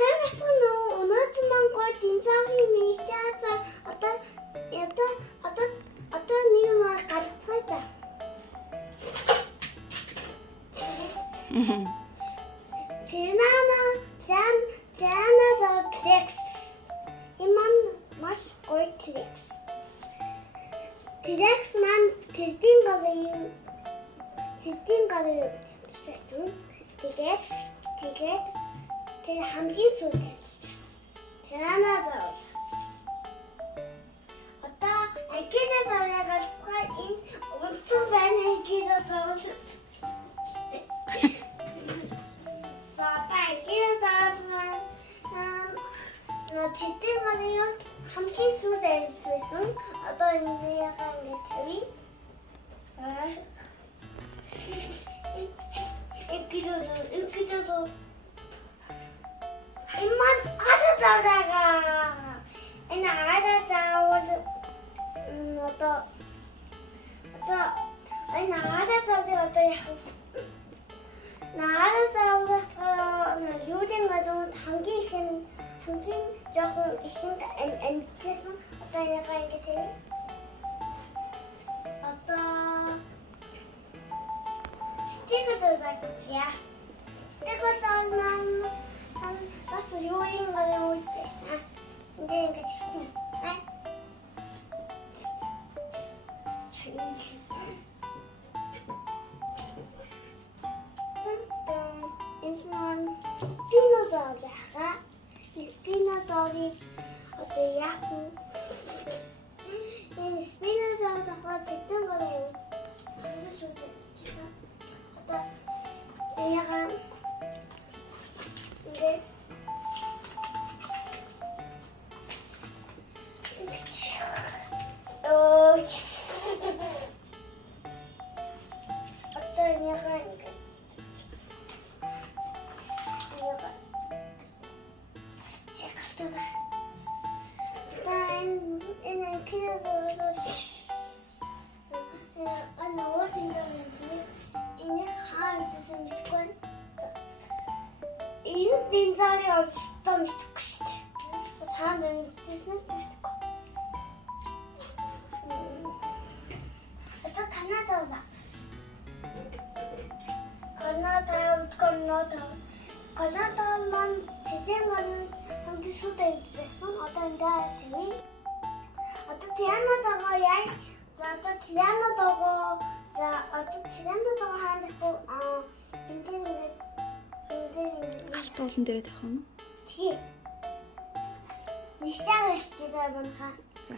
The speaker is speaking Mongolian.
сайн байна уу? Өнөөдөр маань гоё динозаврын мэдээж одоо нэг маа галзгай та. Тирана иман маш гоё T-Rex. T-Rex маань тэдийн гарын стресэн. Тэгээд тэр хамгийн сүүлд стресэн. Тиранозавр. Одоо Акинозаврыг энэ онцгой байна Акинозавр. Тэдний гарын хамгийн сүүлд стресэн. Одоо энэнийг ингээд тавья. Иман арадаврага. Энэ арадавр одоо энэ арадаврыг одоо яг юудын гадуур хамгийн жоохон ихэнд амьдсан одоо яг ингэ тийм одоо стикер байдаг. Стикер маань бас юудын гадуур байсан. Ингэ Спинозаврыг одоо яах вэ? Энэ спинозавр дахиад сэтгэн гараа юу? Одоо яагаа ингээд энэ динозаврыг олдоо мэдхгүй шүү дээ. Цаана динозаврыг мэдхгүй. Одоо Канада маань тэдний гарын хамгийн сүүлд байсан. Одоо энэ тийм. Одоо Тиранозавр яа? Одоо Тиранозавр хаандахгүй галт уулан дээрээ тавих юм уу? тий. Нишчаа хэлчихээ байна хаа. За.